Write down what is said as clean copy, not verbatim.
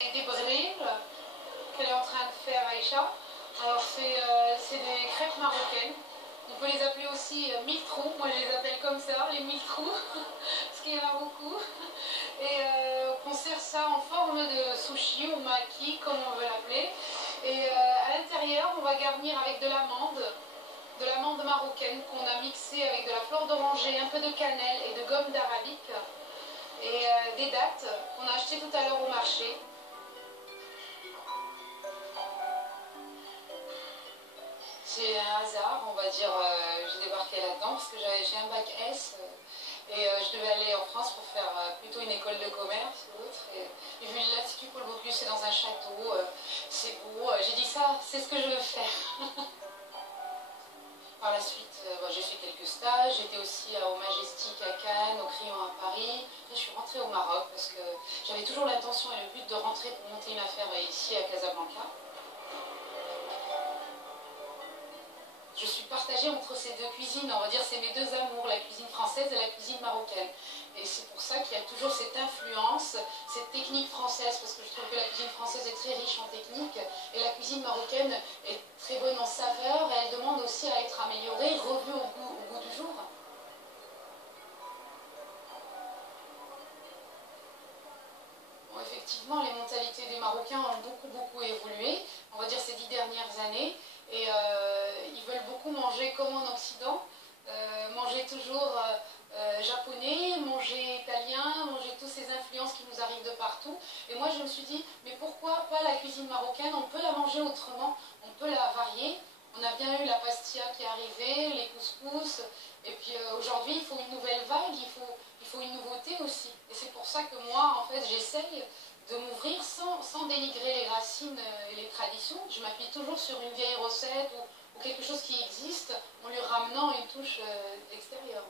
Des brûlées qu'elle est en train de faire Aïcha. Alors c'est des crêpes marocaines. On peut les appeler aussi mille trous. Moi je les appelle comme ça, les mille trous, parce qu'il y en a beaucoup. Et on sert ça en forme de sushi ou maki, comme on veut l'appeler. Et à l'intérieur, on va garnir avec de l'amande marocaine qu'on a mixée avec de la fleur d'oranger, un peu de cannelle et de gomme d'arabique. Et des dattes qu'on a achetées tout à l'heure au marché. C'est un hasard, on va dire, j'ai débarqué là-dedans parce que j'ai un bac S et je devais aller en France pour faire plutôt une école de commerce ou autre. Et vu l'Institut Paul Bocuse, c'est dans un château, c'est beau, j'ai dit ça, c'est ce que je veux faire. Par la suite, j'ai fait quelques stages, j'étais aussi au Majestic à Cannes, au Crillon à Paris. Après, je suis rentrée au Maroc parce que j'avais toujours l'intention et le but de rentrer pour monter une affaire ici à Casablanca. Je suis partagée entre ces deux cuisines, on va dire c'est mes deux amours, la cuisine française et la cuisine marocaine. Et c'est pour ça qu'il y a toujours cette influence, cette technique française, parce que je trouve que la cuisine française est très riche en technique, et la cuisine marocaine est très bonne en saveur, et elle demande aussi à être améliorée, revue au goût du jour. Bon, effectivement, les mentalités des Marocains ont beaucoup évolué, on va dire ces 10 dernières années, et ils veulent beaucoup manger comme en Occident, manger toujours japonais, manger italien, manger toutes ces influences qui nous arrivent de partout. Et moi je me suis dit, mais pourquoi pas la cuisine marocaine? On peut la manger autrement, on peut la varier. On a bien eu la pastilla qui est arrivée, les couscous, et puis aujourd'hui il faut une nouvelle vague, il faut une nouveauté aussi. Et c'est pour ça que moi en fait j'essaye de m'ouvrir sans dénigrer les racines et les traditions. Je m'appuie toujours sur une vieille recette ou quelque chose qui existe en lui ramenant une touche d'extérieur.